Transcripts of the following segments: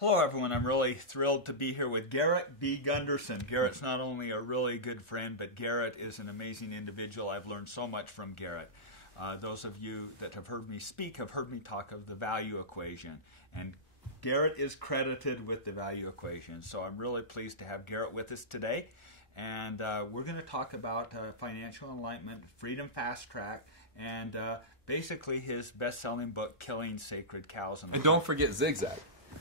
Hello everyone, I'm really thrilled to be here with Garrett B. Gunderson. Garrett's not only a really good friend, but Garrett is an amazing individual. I've learned so much from Garrett. Those of you that have heard me speak have heard me talk of the value equation. And Garrett is credited with the value equation. So I'm really pleased to have Garrett with us today. And we're going to talk about financial enlightenment, freedom fast track, and basically his best-selling book, Killing Sacred Cows. And don't forget zigzag.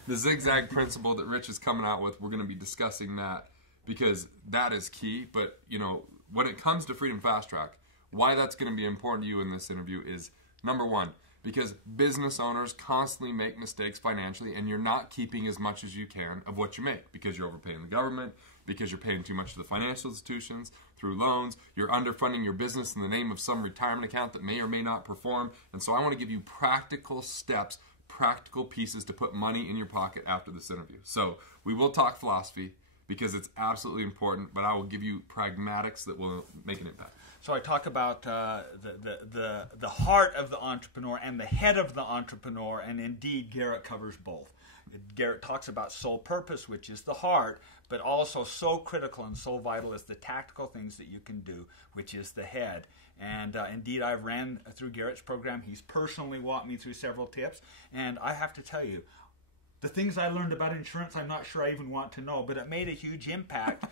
The zigzag principle that Rich is coming out with, we're going to be discussing that because that is key. But, you know, when it comes to Freedom Fast Track, why that's going to be important to you in this interview is, number one, because business owners constantly make mistakes financially and you're not keeping as much as you can of what you make because you're overpaying the government, because you're paying too much to the financial institutions through loans, you're underfunding your business in the name of some retirement account that may or may not perform. And so I want to give you practical steps, practical pieces to put money in your pocket after this interview. So we will talk philosophy because it's absolutely important, but I will give you pragmatics that will make an impact. So I talk about the heart of the entrepreneur and the head of the entrepreneur, and indeed Garrett covers both. Garrett talks about soul purpose, which is the heart, but also so critical and so vital is the tactical things that you can do, which is the head. And indeed, I've ran through Garrett's program. He's personally walked me through several tips. And I have to tell you, the things I learned about insurance, I'm not sure I even want to know, but it made a huge impact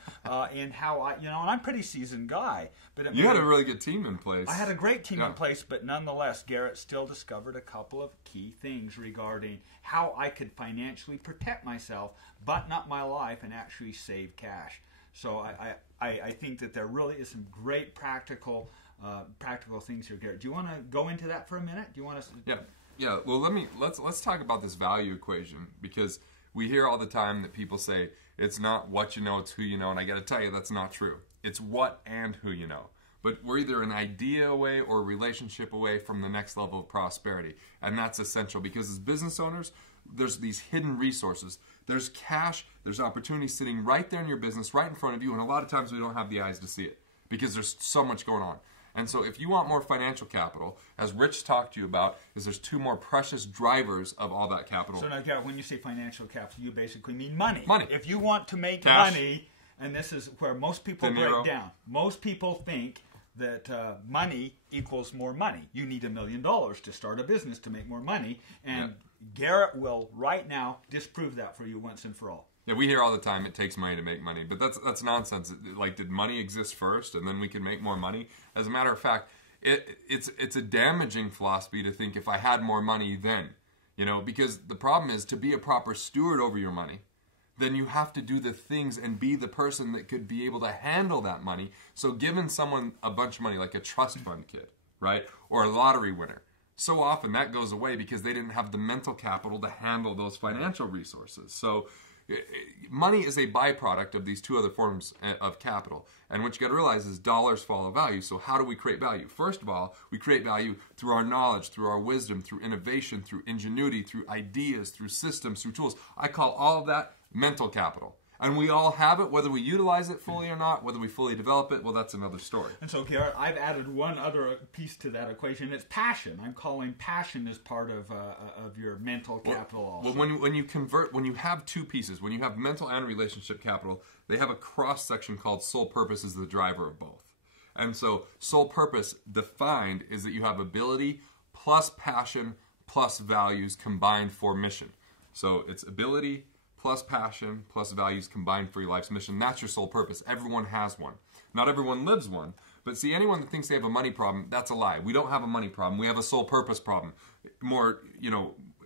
in how I, and I'm a pretty seasoned guy. But you had a really good team in place. I had a great team in place, but nonetheless, Garrett still discovered a couple of key things regarding how I could financially protect myself, button up my life, and actually save cash. So I think that there really is some great practical things here, Garrett. Do you want to go into that for a minute? Do you want to? Yeah. Well, let's talk about this value equation because we hear all the time that people say it's not what you know, it's who you know, and I got to tell you that's not true. It's what and who you know. But we're either an idea away or a relationship away from the next level of prosperity, and that's essential because as business owners, there's these hidden resources. There's cash, there's opportunity sitting right there in your business, right in front of you, and a lot of times we don't have the eyes to see it because there's so much going on. And so if you want more financial capital, as Rich talked to you about, is there's two more precious drivers of all that capital. So now, Garrett, when you say financial capital, you basically mean money. Money. If you want to make cash, money, and this is where most people break down. Most people think that money equals more money. You need $1 million to start a business to make more money. And Garrett will right now disprove that for you once and for all. Yeah, we hear all the time it takes money to make money, but that's nonsense. Like, did money exist first and then we can make more money? As a matter of fact, it's a damaging philosophy to think if I had more money then, because the problem is to be a proper steward over your money, then you have to do the things and be the person that could be able to handle that money. So giving someone a bunch of money, like a trust fund kid, right, or a lottery winner, so often that goes away because they didn't have the mental capital to handle those financial resources. So money is a byproduct of these two other forms of capital. And what you got to realize is dollars follow value. So how do we create value? First of all, we create value through our knowledge, through our wisdom, through innovation, through ingenuity, through ideas, through systems, through tools. I call all of that mental capital. And we all have it, whether we utilize it fully or not, whether we fully develop it, well, that's another story. And so, Garrett, I've added one other piece to that equation. It's passion. I'm calling passion as part of your mental capital also. Well, when you have two pieces, when you have mental and relationship capital, they have a cross-section called soul purpose is the driver of both. And so soul purpose defined is that you have ability plus passion plus values combined for mission. So it's ability plus passion, plus values combined for your life's mission. That's your soul purpose. Everyone has one. Not everyone lives one. But see, anyone that thinks they have a money problem, that's a lie. We don't have a money problem. We have a soul purpose problem.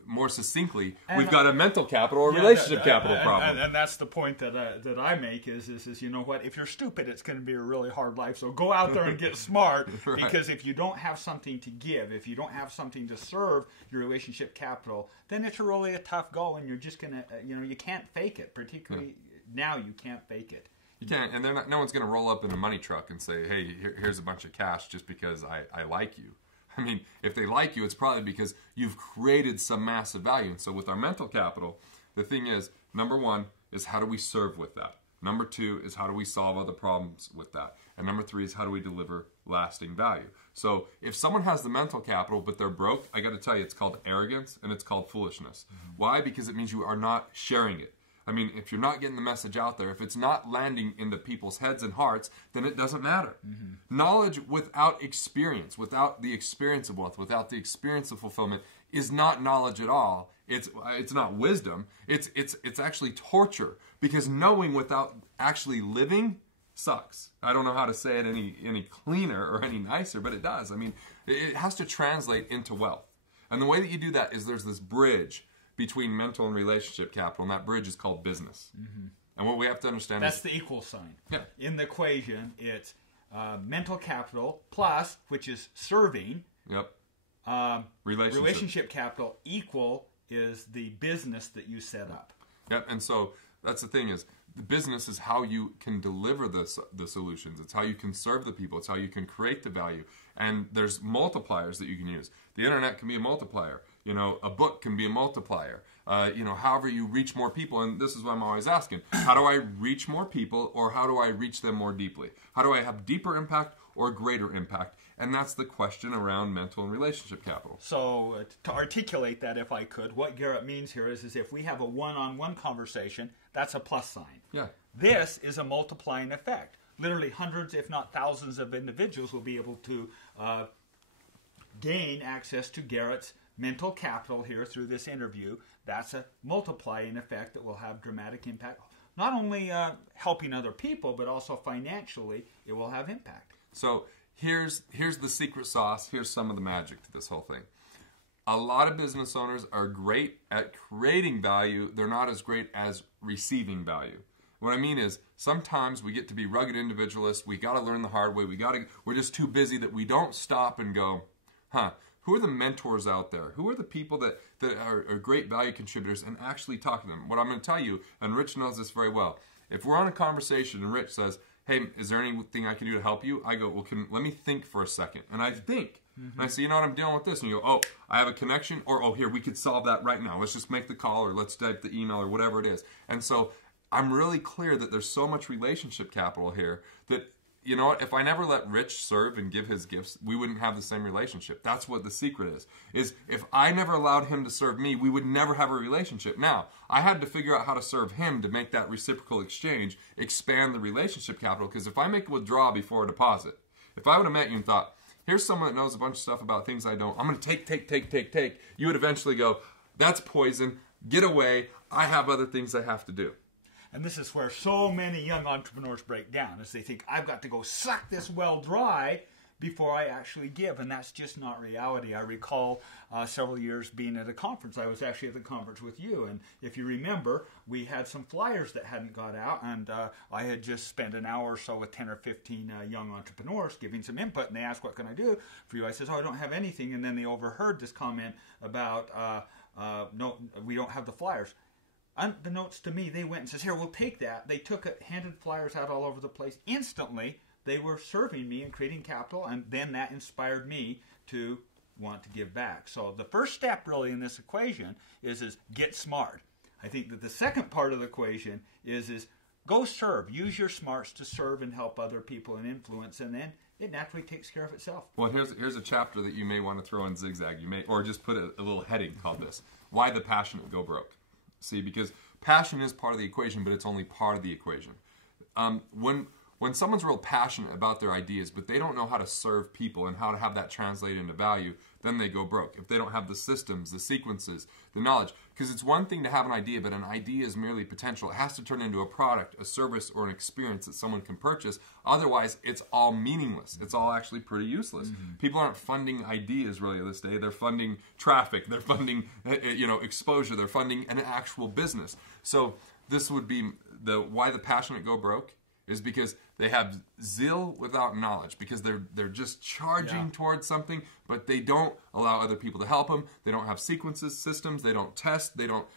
More succinctly, we've got a mental capital or relationship capital problem. And that's the point that I make is you know what? If you're stupid, it's going to be a really hard life. So go out there and get smart right. Because if you don't have something to give, if you don't have something to serve your relationship capital, then it's really a tough go, and you're just going to, you can't fake it. Particularly now, you can't fake it. You can't, and no one's going to roll up in a money truck and say, hey, here's a bunch of cash just because I like you. I mean, if they like you, it's probably because you've created some massive value. And so with our mental capital, the thing is, number one is how do we serve with that? Number two is how do we solve other problems with that? And number three is how do we deliver lasting value? So if someone has the mental capital but they're broke, I got to tell you, it's called arrogance and it's called foolishness. Why? Because it means you are not sharing it. I mean, if you're not getting the message out there, if it's not landing into people's heads and hearts, then it doesn't matter. Knowledge without experience, without the experience of wealth, without the experience of fulfillment, is not knowledge at all. It's not wisdom. It's actually torture, because knowing without actually living sucks. I don't know how to say it any cleaner or any nicer, but it does. I mean, it has to translate into wealth. And the way that you do that is there's this bridge between mental and relationship capital, and that bridge is called business. And what we have to understand that's is... the equal sign. Yeah. In the equation, it's mental capital plus, which is serving. Yep. Relationship capital equal is the business that you set up. Yep. And so that's the thing is, the business is how you can deliver the solutions. It's how you can serve the people. It's how you can create the value. And there's multipliers that you can use. The internet can be a multiplier. You know, a book can be a multiplier. You know, however you reach more people. And this is what I'm always asking. How do I reach more people, or how do I reach them more deeply? How do I have deeper impact or greater impact? And that's the question around mental and relationship capital. So to articulate that, if I could, what Garrett means here is if we have a one-on-one conversation, that's a plus sign. Yeah. This is a multiplying effect. Literally hundreds, if not thousands of individuals will be able to gain access to Garrett's mental capital here through this interview. That's a multiplying effect that will have dramatic impact. Not only helping other people, but also financially, it will have impact. So here's the secret sauce. Here's some of the magic to this whole thing. A lot of business owners are great at creating value. They're not as great as receiving value. What I mean is, sometimes we get to be rugged individualists. We got to learn the hard way. We're just too busy that we don't stop and go, who are the mentors out there? Who are the people that are great value contributors, and actually talk to them? What I'm going to tell you, and Rich knows this very well, if we're on a conversation and Rich says, hey, is there anything I can do to help you? I go, well, let me think for a second. And I think. And I say, you know what, I'm dealing with this. And you go, oh, I have a connection. Or, oh, here, we could solve that right now. Let's just make the call, or let's type the email, or whatever it is. And so I'm really clear that there's so much relationship capital here that, you know what, if I never let Rich serve and give his gifts, we wouldn't have the same relationship. That's what the secret is if I never allowed him to serve me, we would never have a relationship. Now, I had to figure out how to serve him to make that reciprocal exchange, expand the relationship capital, because if I make a withdrawal before a deposit, if I would have met you and thought, here's someone that knows a bunch of stuff about things I don't, I'm going to take, you would eventually go, that's poison, get away, I have other things I have to do. And this is where so many young entrepreneurs break down, is they think, I've got to go suck this well dry before I actually give. And that's just not reality. I recall several years being at a conference. I was actually at the conference with you. And if you remember, we had some flyers that hadn't got out. And I had just spent an hour or so with 10 or 15 young entrepreneurs giving some input. And they asked, what can I do for you? I says, oh, I don't have anything. And then they overheard this comment about, no, we don't have the flyers. Unbeknownst to me, they went and says, here, we'll take that. They took it, handed flyers out all over the place. Instantly, they were serving me and creating capital, and then that inspired me to want to give back. So the first step really in this equation is get smart. I think that the second part of the equation is go serve. Use your smarts to serve and help other people and influence, and then it naturally takes care of itself. Well, here's a chapter that you may want to throw in zigzag. Or just put a little heading called this, Why the Passionate Go Broke. See, because passion is part of the equation, but it's only part of the equation. When someone's real passionate about their ideas, but they don't know how to serve people and how to have that translate into value, then they go broke. If they don't have the systems, the sequences, the knowledge. Because it's one thing to have an idea, but an idea is merely potential. It has to turn into a product, a service, or an experience that someone can purchase. Otherwise, it's all meaningless. It's all actually pretty useless. People aren't funding ideas really this day. They're funding traffic. They're funding exposure. They're funding an actual business. So this would be why the passionate go broke. Is because they have zeal without knowledge, because they're just charging towards something, but they don't allow other people to help them. They don't have sequences, systems. They don't test. They don't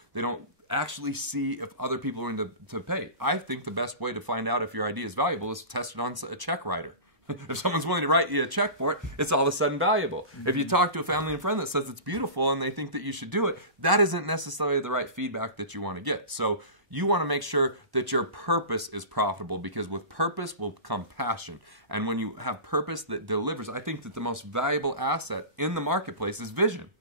actually see if other people are going to pay. I think the best way to find out if your idea is valuable is to test it on a check writer. If someone's willing to write you a check for it, it's all of a sudden valuable. If you talk to a family and friend that says it's beautiful and they think that you should do it, that isn't necessarily the right feedback that you want to get. So you want to make sure that your purpose is profitable, because with purpose will come passion. And when you have purpose that delivers, I think that the most valuable asset in the marketplace is vision.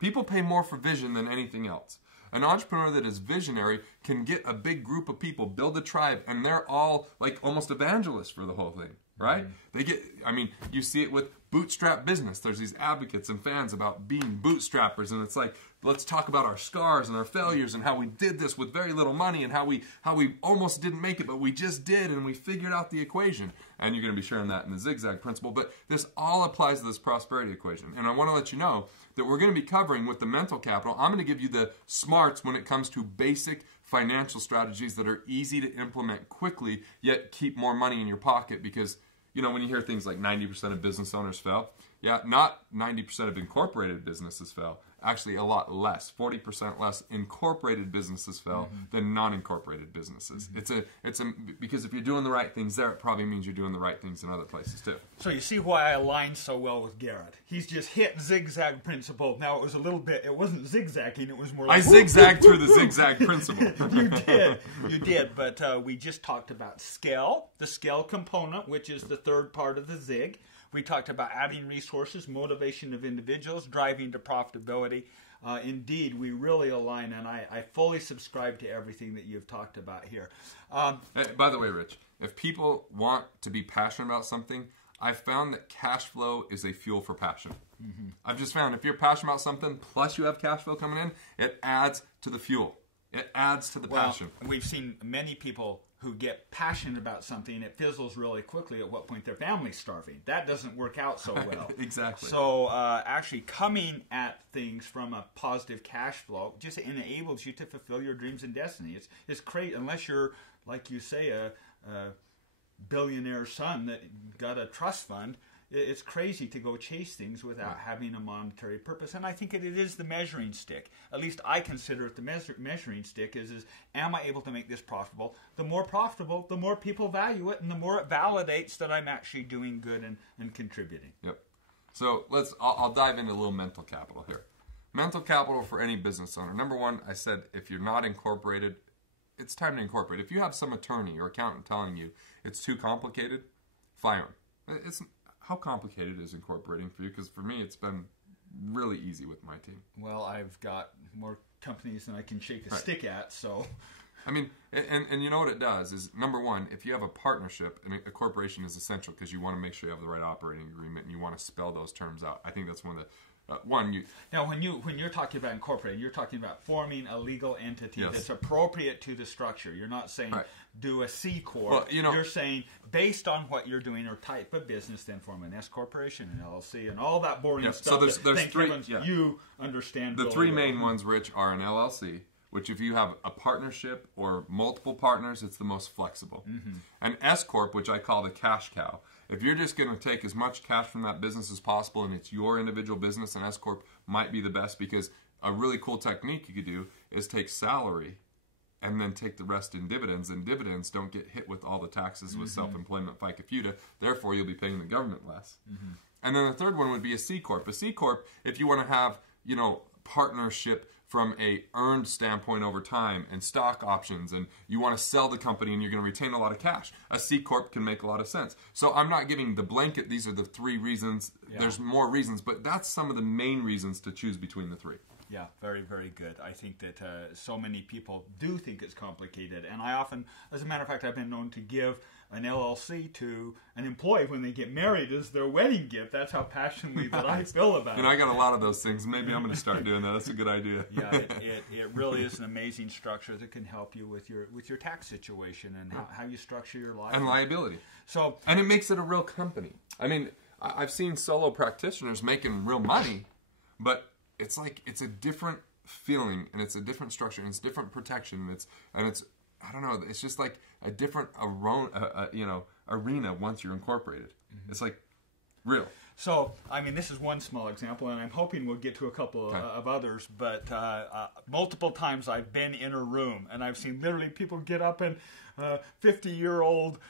People pay more for vision than anything else. An entrepreneur that is visionary can get a big group of people, build a tribe, and they're all like almost evangelists for the whole thing, right? They get, I mean, you see it with bootstrap business. There's these advocates and fans about being bootstrappers, and it's like, let's talk about our scars and our failures and how we did this with very little money and how we almost didn't make it, but we just did, and we figured out the equation. And you're going to be sharing that in the zigzag principle, but this all applies to this prosperity equation. And I want to let you know that we're going to be covering with the mental capital. I'm going to give you the smarts when it comes to basic financial strategies that are easy to implement quickly, yet keep more money in your pocket. Because, you know, when you hear things like 90% of business owners fail, yeah, not 90% of incorporated businesses fail. Actually, a lot less, 40% less incorporated businesses fail than non-incorporated businesses. It's a because if you're doing the right things there, it probably means you're doing the right things in other places too. So you see why I align so well with Garrett. He's just hit zigzag principle. Now it was a little bit, it wasn't zigzagging, it was more like... I zigzagged through the zigzag principle. You did, but we just talked about scale, the scale component, which is the third part of the zig. We talked about adding resources, motivation of individuals, driving to profitability. Indeed, we really align, and I fully subscribe to everything that you've talked about here. By the way, Rich, if people want to be passionate about something, I've found that cash flow is a fuel for passion. I've just found if you're passionate about something, plus you have cash flow coming in, it adds to the fuel. It adds to the passion. We've seen many people who get passionate about something, it fizzles really quickly, at what point their family's starving. That doesn't work out so well. Exactly. So actually coming at things from a positive cash flow just enables you to fulfill your dreams and destiny. It's great, unless you're, like you say, a billionaire son that got a trust fund. It's crazy to go chase things without having a monetary purpose. And I think it is the measuring stick. At least I consider it the measuring stick is am I able to make this profitable? The more profitable, the more people value it, and the more it validates that I'm actually doing good and contributing. Yep. So I'll dive into a little mental capital here. Mental capital for any business owner. Number one, I said if you're not incorporated, it's time to incorporate. If you have some attorney or accountant telling you it's too complicated, fire them. How complicated is incorporating for you? Because for me, it's been really easy with my team. Well, I've got more companies than I can shake a stick at, so... I mean, and you know what it does is, number one, if you have a partnership, and a corporation is essential because you want to make sure you have the right operating agreement and you want to spell those terms out. I think that's one of the... Now, when you're talking about incorporating, you're talking about forming a legal entity that's appropriate to the structure. You're not saying do a C corp. Well, you're saying based on what you're doing or type of business, then form an S corporation, an LLC, and all that boring stuff. So there's three. You understand. The three main ones, Rich, are an LLC, which if you have a partnership or multiple partners, it's the most flexible. An S corp, which I call the cash cow. If you're just going to take as much cash from that business as possible and it's your individual business, an S corp might be the best, because a really cool technique you could do is take salary and then take the rest in dividends, and dividends don't get hit with all the taxes with self-employment FICA FUTA, therefore you'll be paying the government less. And then the third one would be a C corp. A C corp, if you want to have, partnership from a earned standpoint over time and stock options, and you want to sell the company and you're going to retain a lot of cash, a C corp can make a lot of sense. So I'm not giving the blanket, these are the three reasons. There's more reasons, but that's some of the main reasons to choose between the three. Yeah, very, very good. I think that so many people do think it's complicated, and I often, as a matter of fact, I've been known to give an LLC to an employee when they get married as their wedding gift. That's how passionately that I feel about it. I got a lot of those things. Maybe I'm going to start doing that. That's a good idea. Yeah, it really is an amazing structure that can help you with your tax situation and how you structure your life. And liability. And it makes it a real company. I mean, I've seen solo practitioners making real money, but it's a different feeling, and it's a different structure, and it's different protection, and it's I don't know, it's just like a different arena once you're incorporated. It's like real. So, I mean, this is one small example, and I'm hoping we'll get to a couple of others, but multiple times I've been in a room, and I've seen literally people get up and 50-year-old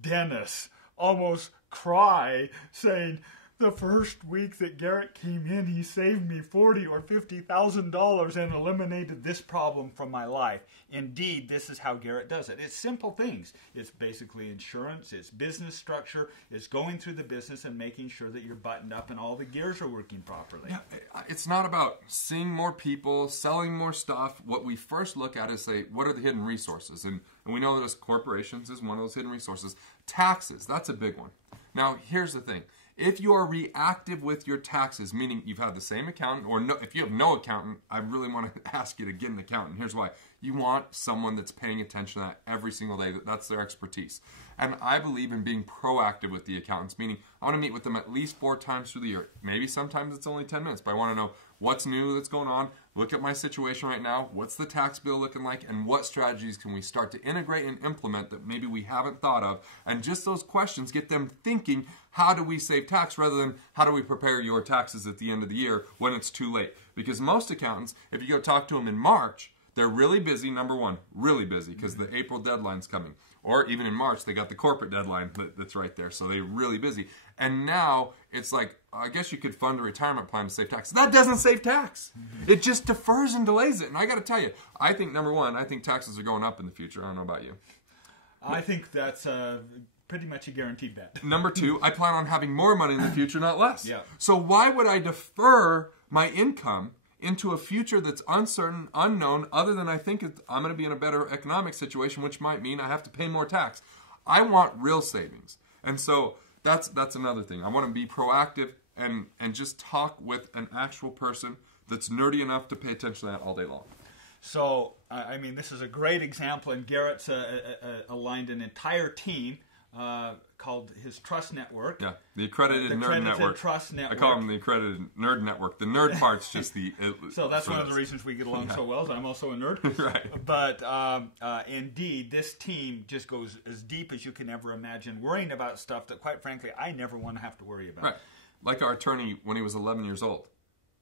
Dennis almost cry saying, the first week that Garrett came in, he saved me $40,000 or $50,000 and eliminated this problem from my life. Indeed, this is how Garrett does it. It's simple things. It's basically insurance, it's business structure, it's going through the business and making sure that you're buttoned up and all the gears are working properly. Yeah, it's not about seeing more people, selling more stuff. What we first look at is say, what are the hidden resources? And we know that as corporations is one of those hidden resources. Taxes, that's a big one. Now, here's the thing. If you are reactive with your taxes, meaning you've had the same accountant, or no, if you have no accountant, I really want to ask you to get an accountant. Here's why. You want someone that's paying attention to that every single day. That's their expertise. And I believe in being proactive with the accountants, meaning I want to meet with them at least 4 times through the year. Maybe sometimes it's only 10 minutes, but I want to know what's new that's going on, look at my situation right now, what's the tax bill looking like, and what strategies can we start to integrate and implement that maybe we haven't thought of. And just those questions get them thinking, how do we save tax, rather than how do we prepare your taxes at the end of the year when it's too late. Because most accountants, if you go talk to them in March, they're really busy, number one, really busy, because the April deadline's coming. Or even in March, they got the corporate deadline that's right there, so they're really busy. And now it's like, I guess you could fund a retirement plan to save tax. That doesn't save tax. It just defers and delays it. And I got to tell you, I think, number one, I think taxes are going up in the future. I don't know about you. I think that's pretty much a guaranteed bet. Number two, I plan on having more money in the future, not less. Yeah. So why would I defer my income into a future that's uncertain, unknown, other than I think I'm going to be in a better economic situation, which might mean I have to pay more tax? I want real savings. And so that's another thing. I want to be proactive and just talk with an actual person that's nerdy enough to pay attention to that all day long. So, I mean, this is a great example, and Garrett's aligned an entire team called his Trust Network. Yeah, the Accredited Nerd Network. Trust Network. I call them the Accredited Nerd Network. The nerd part's just the... So that's one of the reasons we get along so well, is I'm also a nerd. Right. But indeed, this team just goes as deep as you can ever imagine, worrying about stuff that, quite frankly, I never want to have to worry about. Right. Like our attorney when he was 11 years old.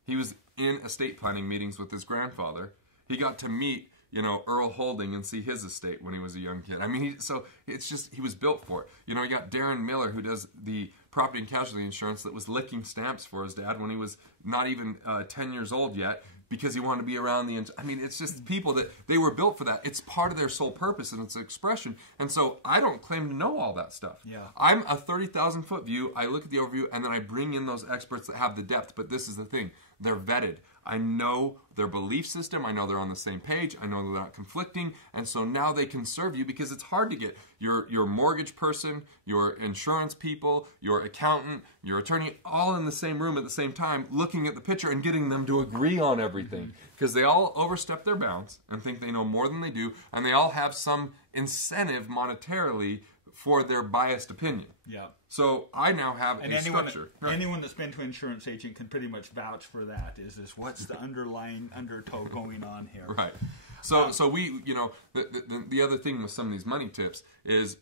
He was in estate planning meetings with his grandfather. He got to meet, Earl Holding and see his estate when he was a young kid. I mean, so it's just, he was built for it. You got Darren Miller, who does the property and casualty insurance, that was licking stamps for his dad when he was not even 10 years old yet, because he wanted to be around I mean, it's just people that they were built for that. It's part of their sole purpose and its expression. And so I don't claim to know all that stuff. Yeah. I'm a 30,000-foot view. I look at the overview, and then I bring in those experts that have the depth. But this is the thing. They're vetted. I know their belief system. I know they're on the same page. I know they're not conflicting. And so now they can serve you, because it's hard to get your mortgage person, your insurance people, your accountant, your attorney, all in the same room at the same time, looking at the picture and getting them to agree on everything. Because they all overstep their bounds and think they know more than they do. And they all have some incentive monetarily for their biased opinion. Yeah. So I now have a structure. Anyone that's been to an insurance agent can pretty much vouch for that. Is this, what's the underlying undertow going on here? Right. So we, the other thing with some of these money tips is,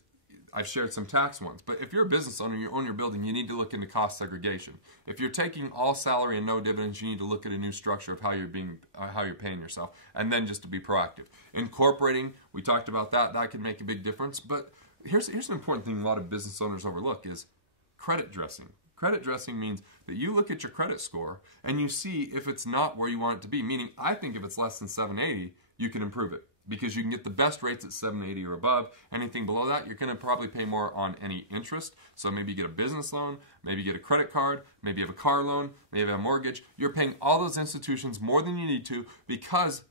I've shared some tax ones, but if you're a business owner, you own your building, you need to look into cost segregation. If you're taking all salary and no dividends, you need to look at a new structure of how you're paying yourself, and then just to be proactive. Incorporating, we talked about that. That can make a big difference. But here's an important thing a lot of business owners overlook is credit dressing. Credit dressing means that you look at your credit score and you see if it's not where you want it to be. Meaning, I think if it's less than 780, you can improve it, because you can get the best rates at 780 or above. Anything below that, you're going to probably pay more on any interest. So maybe you get a business loan, maybe you get a credit card, maybe you have a car loan, maybe you have a mortgage. You're paying all those institutions more than you need to, because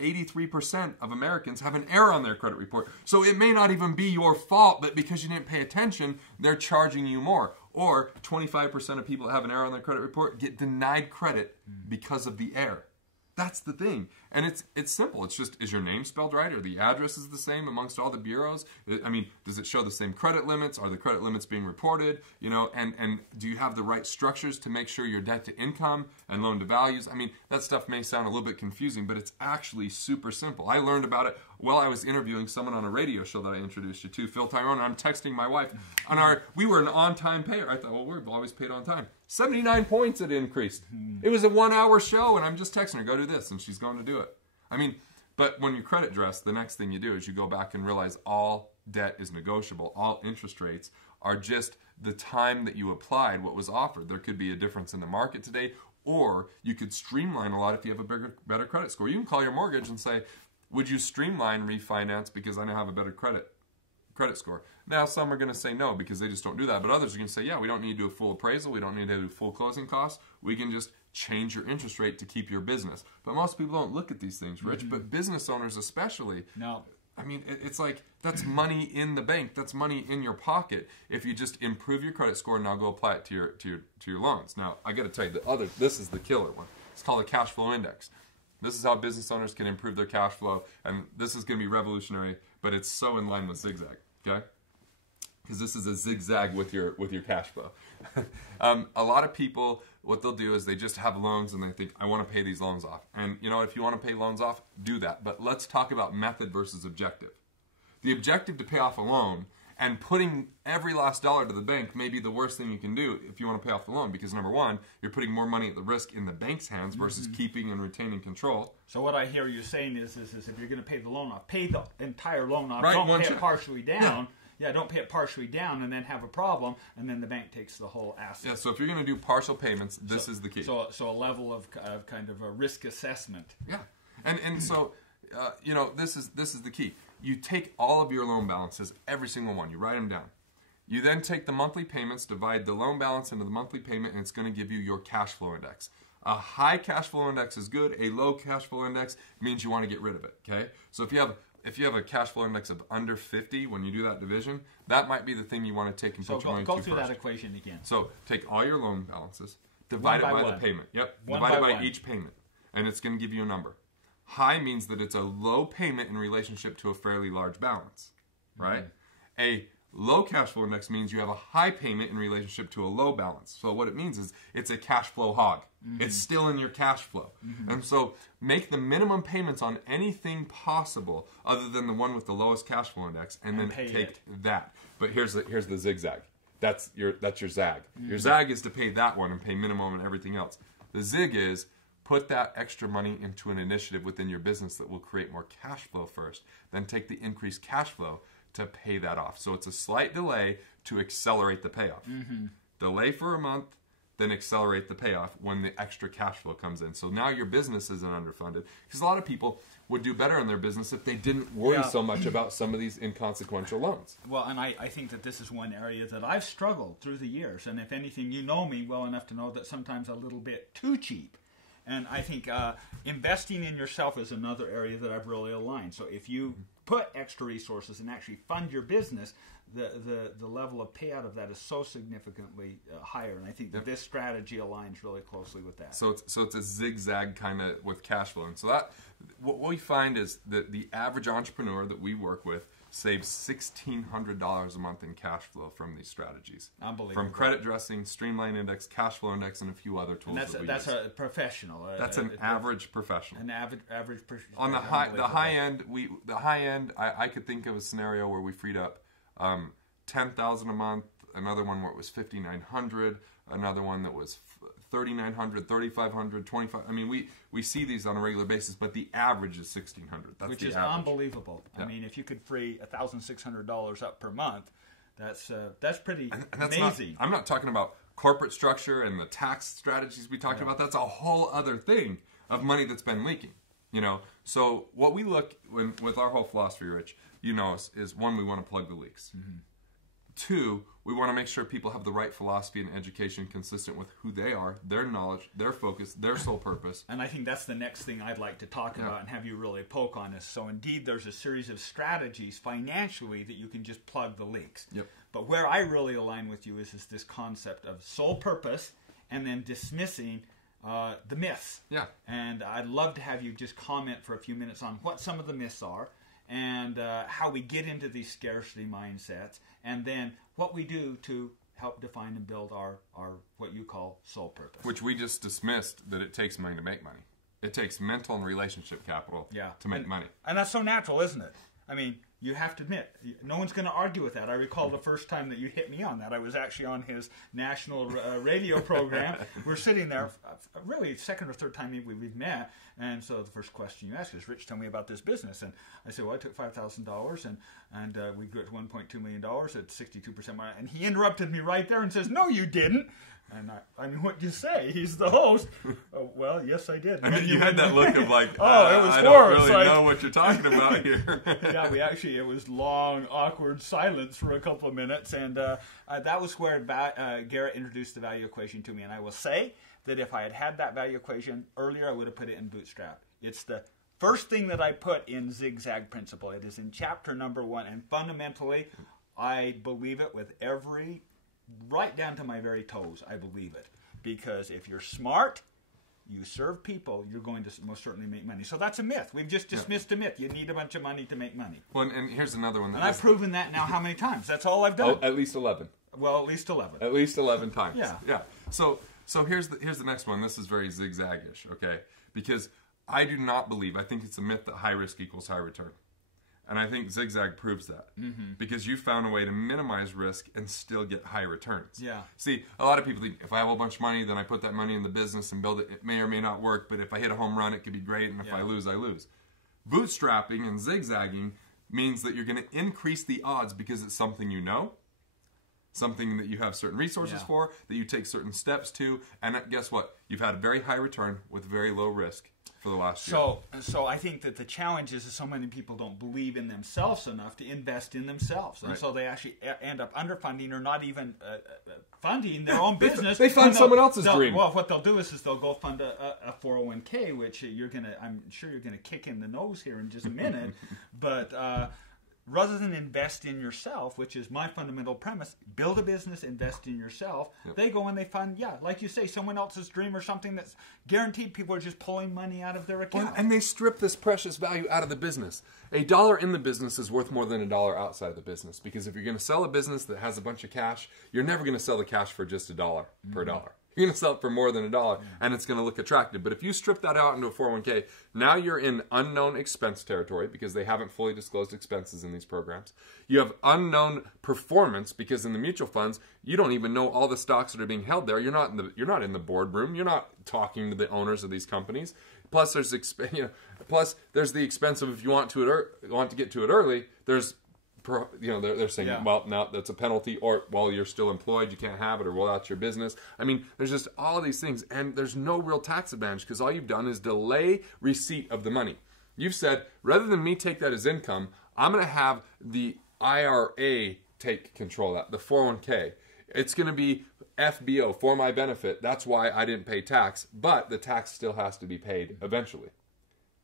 83% of Americans have an error on their credit report. So it may not even be your fault, but because you didn't pay attention, they're charging you more. Or 25% of people that have an error on their credit report get denied credit because of the error. That's the thing. And it's simple. It's just, is your name spelled right? Are the addresses the same amongst all the bureaus? I mean, does it show the same credit limits? Are the credit limits being reported? And do you have the right structures to make sure your debt to income and loan to values? I mean, that stuff may sound a little bit confusing, but it's actually super simple. I learned about it while I was interviewing someone on a radio show that I introduced you to, Phil Tyrone, and I'm texting my wife. We were an on-time payer. I thought, well, we've always paid on time. 79 points it increased. It was a 1-hour show, and I'm just texting her, go do this, and she's going to do it. I mean, but when you credit dress, the next thing you do is you go back and realize all debt is negotiable, all interest rates are just the time that you applied what was offered. There could be a difference in the market today, or you could streamline a lot if you have a better credit score. You can call your mortgage and say, would you streamline refinance because I now have a better credit score? Now, some are going to say no because they just don't do that, but others are going to say, yeah, we don't need to do a full appraisal, we don't need to do full closing costs, we can just change your interest rate to keep your business. But most people don't look at these things, Rich, but business owners especially. No. I mean, it's like, that's money in the bank. That's money in your pocket if you just improve your credit score and now go apply it to your loans. Now, I got to tell you, this is the killer one. It's called a cash flow index. This is how business owners can improve their cash flow, and this is going to be revolutionary, but it's so in line with zigzag, okay? Because this is a zigzag with your cash flow. A lot of people, what they'll do is they just have loans and they think, I want to pay these loans off. And you know, if you want to pay loans off, do that. But let's talk about method versus objective. The objective to pay off a loan and putting every last dollar to the bank may be the worst thing you can do if you want to pay off the loan, because number one, you're putting more money at the risk in the bank's hands versus keeping and retaining control. So what I hear you saying is if you're going to pay the loan off, pay the entire loan off. Right, Don't pay it partially down. Yeah, don't pay it partially down and then have a problem, and then the bank takes the whole asset. Yeah, so if you're going to do partial payments, this is the key. So a level of kind of a risk assessment. Yeah, and so you know, this is the key. You take all of your loan balances, every single one. You write them down. You then take the monthly payments, divide the loan balance into the monthly payment, and it's going to give you your cash flow index. A high cash flow index is good. A low cash flow index means you want to get rid of it. Okay, so if you have a cash flow index of under 50 when you do that division, that might be the thing you want to take and put your money to first. Go through that equation again. So take all your loan balances, divide it by the payment. Yep, divide it by each payment, and it's going to give you a number. High means that it's a low payment in relationship to a fairly large balance, right? A low cash flow index means you have a high payment in relationship to a low balance. So what it means is it's a cash flow hog. It's still in your cash flow. And so make the minimum payments on anything possible other than the one with the lowest cash flow index, and then take that. But here's the zigzag. That's your zag. Your zag is to pay that one and pay minimum and everything else. The zig is put that extra money into an initiative within your business that will create more cash flow first, then take the increased cash flow to pay that off. So it's a slight delay to accelerate the payoff. Delay for a month, then accelerate the payoff when the extra cash flow comes in. So now your business isn't underfunded, because a lot of people would do better in their business if they didn't worry so much about some of these inconsequential loans. Well, and I think that this is one area that I've struggled through the years. And if anything, you know me well enough to know that sometimes a little bit too cheap. And I think investing in yourself is another area that I've really aligned. So if you put extra resources and actually fund your business, the level of payout of that is so significantly higher. And I think that this strategy aligns really closely with that. So it's a zigzag kind of with cash flow. And so that what we find is that the average entrepreneur that we work with saves $1,600 a month in cash flow from these strategies. Unbelievable. From credit dressing, streamline index, cash flow index, and a few other tools. And that's a professional. That's an average professional. An average professional. On the high end, I could think of a scenario where we freed up $10,000 a month. Another one where it was $5,900. Another one that was $3,900, $3,500, $2,500. I mean, we see these on a regular basis, but the average is $1,600. That's which the is average. Unbelievable. Yeah. I mean, if you could free $1,600 up per month, that's pretty and that's amazing. I'm not talking about corporate structure and the tax strategies we talked about. That's a whole other thing of money that's been leaking. You know, so what we look with our whole philosophy, Rich, you know, is one, we want to plug the leaks. Two, we want to make sure people have the right philosophy and education consistent with who they are, their knowledge, their focus, their sole purpose. And I think that's the next thing I'd like to talk about and have you really poke on is, so indeed there's a series of strategies financially that you can just plug the leaks. But where I really align with you is this concept of sole purpose and then dismissing the myths. And I'd love to have you just comment for a few minutes on what some of the myths are, and how we get into these scarcity mindsets, and then what we do to help define and build our what you call sole purpose. Which we just dismissed that it takes money to make money. It takes mental and relationship capital to make money. And that's so natural, isn't it? I mean, You have to admit, no one's going to argue with that. I recall the first time that you hit me on that. I was actually on his national radio program. We're sitting there, really second or third time maybe we've met, and so the first question you ask is, Rich, tell me about this business. And I said, well, I took $5,000 and we grew it to $1.2 million at 62% margin. And he interrupted me right there and says, no, you didn't. And I mean, what'd you say? He's the host. Oh, well, yes, I did. I mean, you had that look of like, oh, it was I horrible. don't really know what you're talking about here. Yeah, it was long, awkward silence for a couple of minutes. And that was where Garrett introduced the value equation to me. And I will say that if I had had that value equation earlier, I would have put it in Bootstrap. It's the first thing that I put in Zigzag Principle. It is in chapter number 1. And fundamentally, I believe it with right down to my very toes, I believe it. Because if you're smart, you serve people, you're going to most certainly make money. So that's a myth. We've just dismissed a myth. You need a bunch of money to make money. Well, and here's another one. And I've proven that now how many times? That's all I've done. Oh, at least 11. Well, at least 11. At least 11 times. Yeah. Yeah. So here's the next one. This is very zigzag-ish, okay? Because I do not believe, I think it's a myth that high risk equals high return. And I think Zigzag proves that. Mm-hmm. Because you found a way to minimize risk and still get high returns. Yeah. See, a lot of people think, if I have a bunch of money, then I put that money in the business and build it. It may or may not work, but if I hit a home run, it could be great, and if I lose, I lose. Bootstrapping and zigzagging means that you're going to increase the odds because it's something you know, something that you have certain resources for, that you take certain steps to, and guess what? You've had a very high return with very low risk for the last year. So I think that the challenge is that so many people don't believe in themselves enough to invest in themselves. And so they actually end up underfunding or not even funding their own business. They fund someone else's dream. Well, what they'll do is they'll go fund a 401k, which I'm sure you're going to kick in the nose here in just a minute. But rather than invest in yourself, which is my fundamental premise, build a business, invest in yourself, they go and they fund, like you say, someone else's dream or something that's guaranteed. People are just pulling money out of their account. And they strip this precious value out of the business. $1 in the business is worth more than $1 outside the business. Because if you're going to sell a business that has a bunch of cash, you're never going to sell the cash for just $1 per dollar. You're going to sell it for more than $1, and it's going to look attractive. But if you strip that out into a 401k, now you're in unknown expense territory because they haven't fully disclosed expenses in these programs. You have unknown performance because in the mutual funds, you don't even know all the stocks that are being held there. You're not in the boardroom. You're not talking to the owners of these companies. Plus, there's the expense of if you want to get to it early. They're saying, well, no, that's a penalty, or, well, you're still employed, you can't have it, or, well, that's your business. I mean, there's just all these things, and there's no real tax advantage because all you've done is delay receipt of the money. You've said, rather than me take that as income, I'm going to have the IRA take control of that, the 401k. It's going to be FBO, for my benefit. That's why I didn't pay tax, but the tax still has to be paid eventually.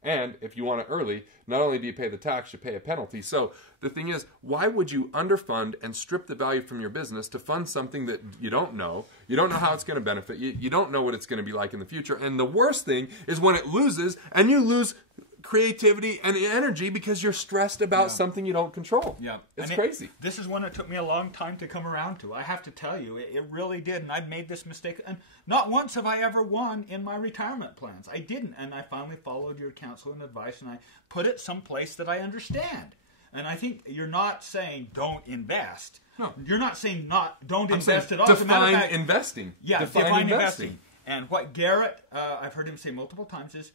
And if you want it early, not only do you pay the tax, you pay a penalty. So the thing is, why would you underfund and strip the value from your business to fund something that you don't know? You don't know how it's going to benefit you. You don't know what it's going to be like in the future. And the worst thing is when it loses and you lose creativity and energy because you're stressed about something you don't control. Yeah. It's crazy. This is one that took me a long time to come around to. I have to tell you, it really did. And I've made this mistake. And not once have I ever won in my retirement plans. I didn't. And I finally followed your counsel and advice, and I put it someplace that I understand. And I think you're not saying don't invest. No. You're not saying don't invest at all. Define investing. Yeah, define investing. And what Garrett, I've heard him say multiple times, is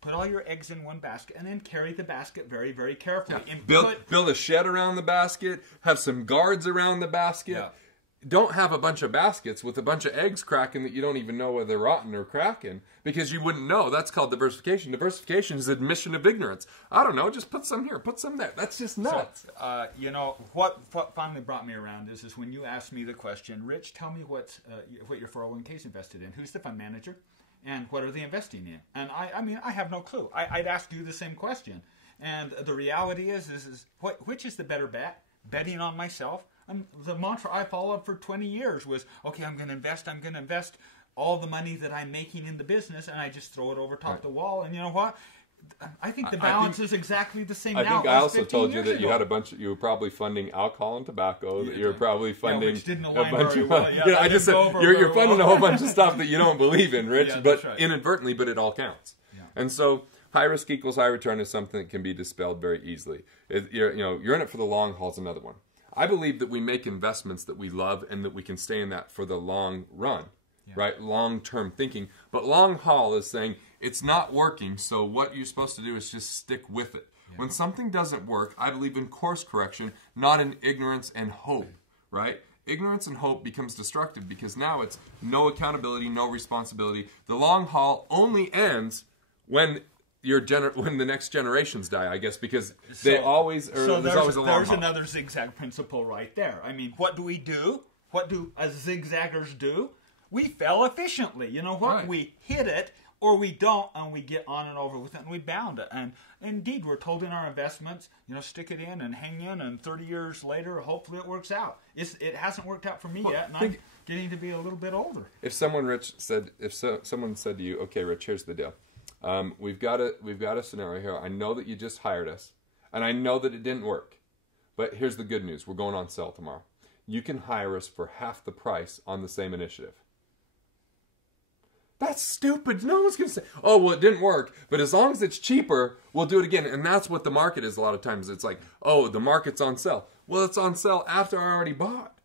put all your eggs in one basket and then carry the basket very, very carefully. Yeah. Build a shed around the basket. Have some guards around the basket. Yeah. Don't have a bunch of baskets with a bunch of eggs cracking that you don't even know whether they're rotten or cracking because you wouldn't know. That's called diversification. Diversification is admission of ignorance. I don't know. Just put some here. Put some there. That's just nuts. So, what finally brought me around is when you asked me the question, Rich, tell me what your 401k is invested in. Who's the fund manager? And what are they investing in? And I have no clue. I'd ask you the same question. And the reality is which is the better bet? Betting on myself? And the mantra I followed for 20 years was, okay, I'm going to invest all the money that I'm making in the business, and I just throw it over top the wall. And you know what? I think the balance is exactly the same now. I think I also told you that you had you were probably funding alcohol and tobacco, that you were probably funding which didn't a align bunch very of well. Yeah, I just said you're funding a whole bunch of stuff that you don't believe in, Rich, but inadvertently, but it all counts. Yeah. And so high risk equals high return is something that can be dispelled very easily. You're in it for the long haul is another one. I believe that we make investments that we love and that we can stay in that for the long run, right? Long-term thinking. But long haul is saying it's not working, so what you're supposed to do is just stick with it. Yeah. When something doesn't work, I believe in course correction, not in ignorance and hope, right? Ignorance and hope becomes destructive because now it's no accountability, no responsibility. The long haul only ends when when the next generations die, I guess, because they always there's always a long haul. There's another zigzag principle right there. I mean, what do we do? What do zigzaggers do? We fail efficiently. You know what? Right. We hit it or we don't, and we get on and over with it, and we bound it. And indeed, we're told in our investments, stick it in and hang in, and 30 years later, hopefully it works out. It hasn't worked out for me yet, and I'm getting to be a little bit older. If someone said to you, okay, Rich, here's the deal. We've got a scenario here. I know that you just hired us, and I know that it didn't work. But here's the good news. We're going on sale tomorrow. You can hire us for half the price on the same initiative. That's stupid. No one's going to say, oh, well, it didn't work. But as long as it's cheaper, we'll do it again. And that's what the market is a lot of times. It's like, oh, the market's on sale. Well, it's on sale after I already bought.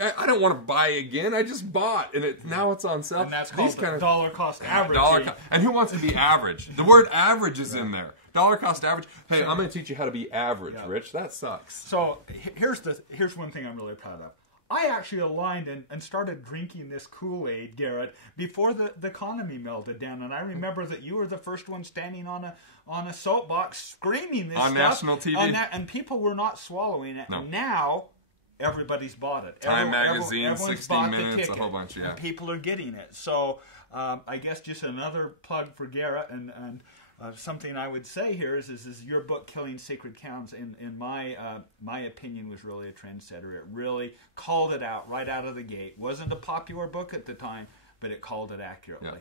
I don't want to buy again. I just bought, and now it's on sale. And that's called dollar cost average. And who wants to be average? The word average is in there. Dollar cost average. Hey, I'm going to teach you how to be average, Rich. That sucks. So here's one thing I'm really proud of. I actually aligned and started drinking this Kool-Aid, Garrett, before the economy melted down. And I remember that you were the first one standing on a soapbox screaming this on stuff. national TV. And people were not swallowing it. No. Now everybody's bought it. Time Magazine, 60 Minutes, a whole bunch, and people are getting it. So I guess just another plug for Garrett, and something I would say here is your book, Killing Sacred Cows, in my opinion, was really a trendsetter. It really called it out right out of the gate. Wasn't a popular book at the time, but it called it accurately. Yeah.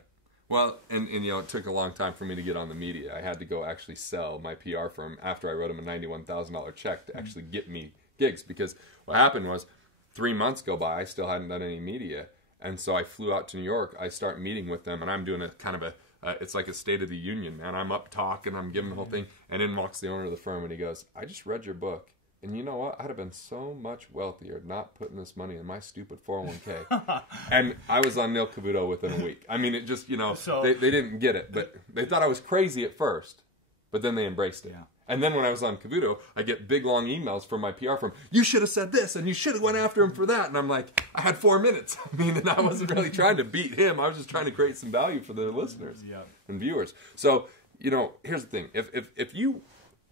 Well, and it took a long time for me to get on the media. I had to go actually sell my PR firm after I wrote him a $91,000 check to actually get me gigs, because what happened was 3 months go by, I still hadn't done any media, and so I flew out to New York. I start meeting with them, and I'm doing a kind of it's like a State of the Union, man. I'm up talking, I'm giving the whole thing, and in walks the owner of the firm, and he goes, I just read your book, and you know what? I'd have been so much wealthier not putting this money in my stupid 401k. And I was on Neil Cavuto within a week. I mean, it just, they didn't get it, but they thought I was crazy at first, but then they embraced it. Yeah. And then when I was on Cavuto, I get big, long emails from my PR firm. You should have said this, and you should have went after him for that. And I'm like, I had 4 minutes. I mean, and I wasn't really trying to beat him. I was just trying to create some value for the listeners and viewers. So, here's the thing. If you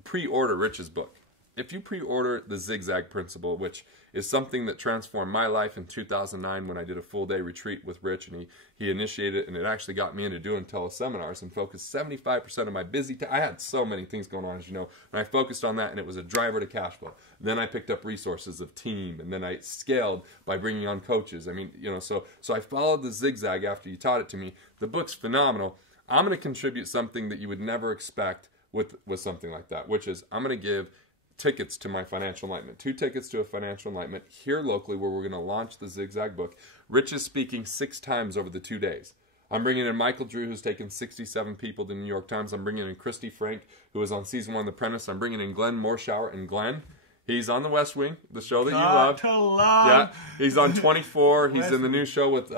pre-order Rich's book, if you pre-order The Zigzag Principle, which is something that transformed my life in 2009 when I did a full-day retreat with Rich, and he initiated it, and it actually got me into doing teleseminars and focused 75% of my busy time. I had so many things going on, as you know, and I focused on that, and it was a driver to cash flow. Then I picked up resources of team, and then I scaled by bringing on coaches. I mean, so I followed the zigzag after you taught it to me. The book's phenomenal. I'm going to contribute something that you would never expect with something like that, which is I'm going to give tickets to my financial enlightenment. 2 tickets to a financial enlightenment here locally where we're going to launch the Zigzag book. Rich is speaking 6 times over the 2 days. I'm bringing in Michael Drew, who's taken 67 people to the New York Times. I'm bringing in Christy Frank, who was on season 1 of The Apprentice. I'm bringing in Glenn Morshower. And Glenn, he's on The West Wing, the show that you love. Yeah, he's on 24. He's in the new show with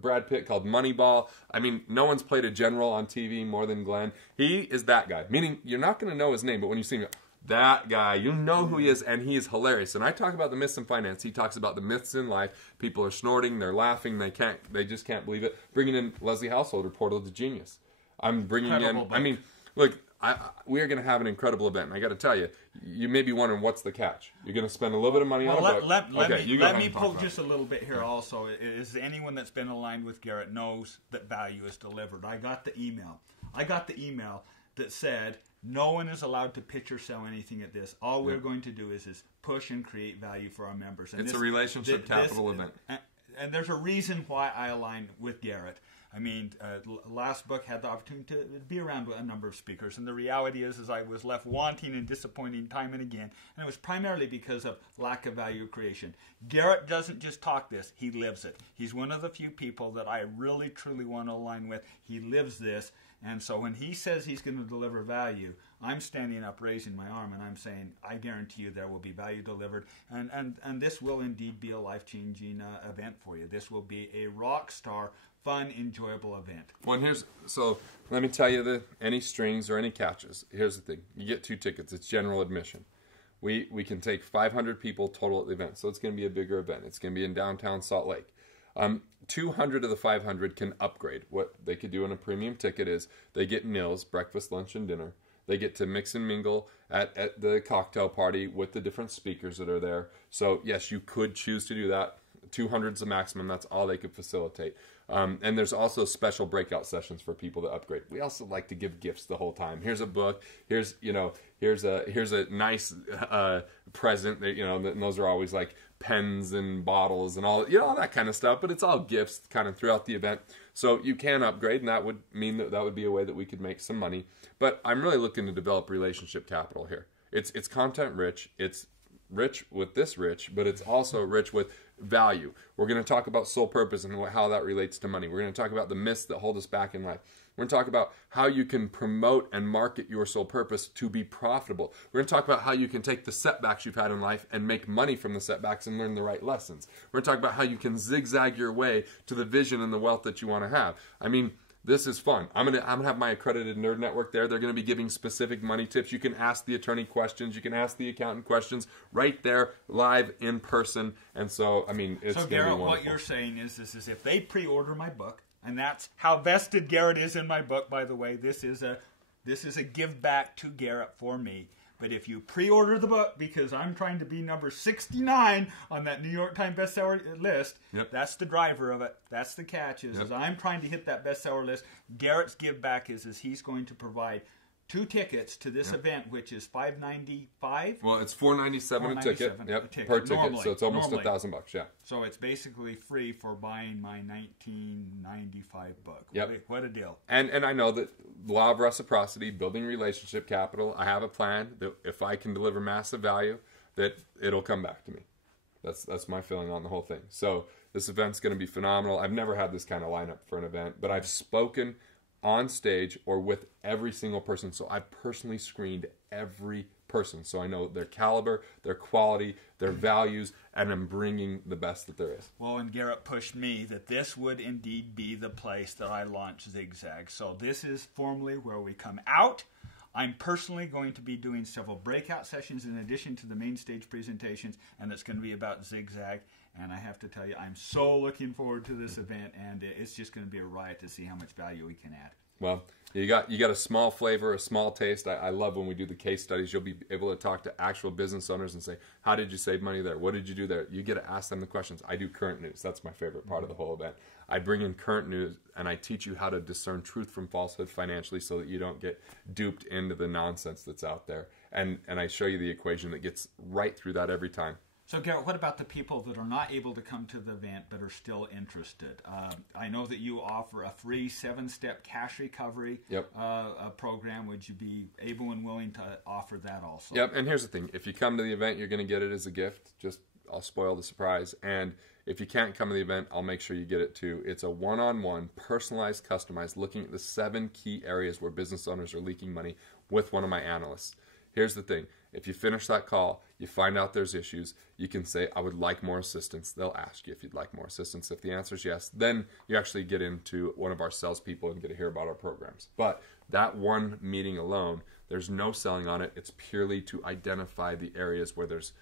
Brad Pitt called Moneyball. I mean, no one's played a general on TV more than Glenn. He is that guy, meaning you're not going to know his name, but when you see him, that guy, you know who he is, and he is hilarious. And I talk about the myths in finance. He talks about the myths in life. People are snorting, they're laughing, they just can't believe it. Bringing in Leslie Householder, Portal to Genius. I'm bringing in, I mean, look, we are going to have an incredible event. And I got to tell you, you may be wondering what's the catch. You're going to spend a little bit of money on a book. Let me pull just a little bit here also. Is anyone that's been aligned with Garrett knows that value is delivered. I got the email that said, no one is allowed to pitch or sell anything at this. All we're going to do is push and create value for our members. And it's a relationship capital event. And there's a reason why I aligned with Garrett. I mean, last book had the opportunity to be around with a number of speakers. And the reality is I was left wanting and disappointing time and again. And it was primarily because of lack of value creation. Garrett doesn't just talk this. He lives it. He's one of the few people that I really, truly want to align with. He lives this. And so when he says he's going to deliver value, I'm standing up, raising my arm, and I'm saying, I guarantee you there will be value delivered. And this will indeed be a life-changing event for you. This will be a rock star, fun, enjoyable event. Well, so let me tell you any strings or any catches. Here's the thing. You get 2 tickets. It's general admission. We can take 500 people total at the event. So it's going to be a bigger event. It's going to be in downtown Salt Lake. 200 of the 500 can upgrade. What they could do on a premium ticket is they get meals, breakfast, lunch, and dinner. They get to mix and mingle at the cocktail party with the different speakers that are there. So, yes, you could choose to do that. 200 is the maximum. That's all they could facilitate. And there's also special breakout sessions for people to upgrade. We also like to give gifts the whole time. Here's a book. Here's a nice present. That, and those are always like pens and bottles and all that kind of stuff. But it's all gifts kind of throughout the event. So you can upgrade, and that would mean that would be a way that we could make some money. But I'm really looking to develop relationship capital here. It's content rich. It's rich with this rich, but it's also rich with value. We're going to talk about soul purpose and how that relates to money. We're going to talk about the myths that hold us back in life. We're going to talk about how you can promote and market your soul purpose to be profitable. We're going to talk about how you can take the setbacks you've had in life and make money from the setbacks and learn the right lessons. We're going to talk about how you can zigzag your way to the vision and the wealth that you want to have. I mean, this is fun. I'm gonna have my accredited nerd network there. They're gonna be giving specific money tips. You can ask the attorney questions. You can ask the accountant questions right there, live in person. And so, I mean, it's so gonna be Garrett, wonderful. what you're saying is if they pre-order my book, and that's how vested Garrett is in my book. By the way, this is a give back to Garrett for me. But if you pre-order the book, because I'm trying to be number 69 on that New York Times bestseller list, That's the driver of it. That's the catch, is I'm trying to hit that bestseller list. Garrett's give back is he's going to provide 2 tickets to this event, which is $595. Well, it's $497 a ticket. Per ticket. Normally, so it's almost $1,000. Yeah. So it's basically free for buying my 1995 book. Yep. What a deal. And I know that law of reciprocity, building relationship capital. I have a plan that if I can deliver massive value, that it'll come back to me. That's my feeling on the whole thing. So this event's going to be phenomenal. I've never had this kind of lineup for an event, but I've spoken on stage or with every single person. So I've personally screened every person. So I know their caliber, their quality, their values, and I'm bringing the best that there is. Well, and Garrett pushed me that this would indeed be the place that I launch Zigzag. So this is formally where we come out. I'm personally going to be doing several breakout sessions in addition to the main stage presentations, and it's going to be about Zigzag. And I have to tell you, I'm so looking forward to this event, and it's just going to be a riot to see how much value we can add. Well, you got a small flavor, a small taste. I love when we do the case studies. You'll be able to talk to actual business owners and say, how did you save money there? What did you do there? You get to ask them the questions. I do current news. That's my favorite part of the whole event. I bring in current news, and I teach you how to discern truth from falsehood financially so that you don't get duped into the nonsense that's out there. And I show you the equation that gets right through that every time. So, Garrett, what about the people that are not able to come to the event but are still interested? I know that you offer a free 7-step cash recovery program. Would you be able and willing to offer that also? Yep, and here's the thing. If you come to the event, you're going to get it as a gift. I'll spoil the surprise. And if you can't come to the event, I'll make sure you get it too. It's a one-on-one, personalized, customized, looking at the 7 key areas where business owners are leaking money with one of my analysts. Here's the thing. If you finish that call, you find out there's issues, you can say, I would like more assistance. They'll ask you if you'd like more assistance. If the answer is yes, then you actually get into one of our salespeople and get to hear about our programs. But that one meeting alone, there's no selling on it. It's purely to identify the areas where there's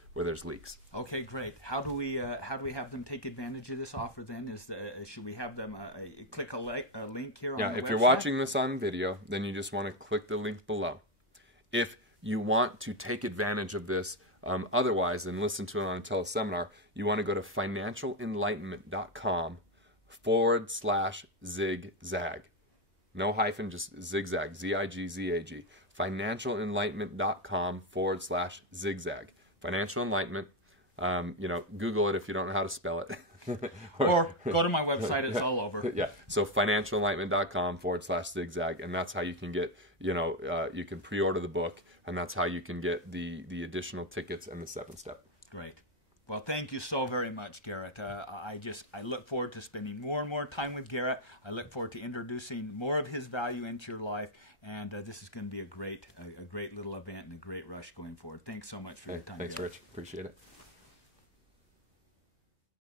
leaks. Okay, great. How do we have them take advantage of this offer then? Should we have them click a link here on the website? Yeah, if you're watching this on video, then you just want to click the link below. If you want to take advantage of this otherwise and listen to it on a teleseminar, you want to go to financialenlightenment.com/zigzag. No hyphen, just zigzag, Z-I-G-Z-A-G. Financialenlightenment.com/zigzag. Financial Enlightenment. Google it if you don't know how to spell it. or go to my website, it's all over. Yeah, so financialenlightenment.com/zigzag, and that's how you can get, you can pre-order the book, and that's how you can get the additional tickets and the 7-step. Great. Well, thank you so very much, Garrett. I look forward to spending more and more time with Garrett. I look forward to introducing more of his value into your life, and this is going to be a great little event and a great rush going forward. Thanks so much for your time, Thanks, Garrett. Rich. Appreciate it.